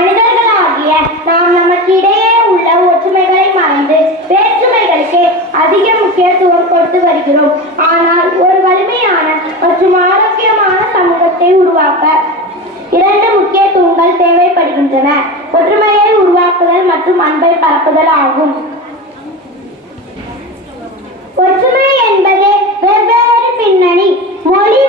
மனிதர்களாகிய நாம் நமக்கிடையே உள்ள ஒற்றுமைகளை மறந்து வேற்றுமைகளுக்கு அதிக முக்கியத்துவம் கொடுத்து வருகிறோம். ஆனால் ஒரு வலிமையான மற்றும் ஆரோக்கியமான சமூகத்தை உருவாக்க இரண்டு முக்கிய தூண்கள் தேவைப்படுகின்றன. ஒற்றுமையை உருவாக்குதல் மற்றும் அன்பை பரப்புதல் ஆகும். ஒற்றுமை என்பது வெவ்வேறு பின்னணி, மொழி,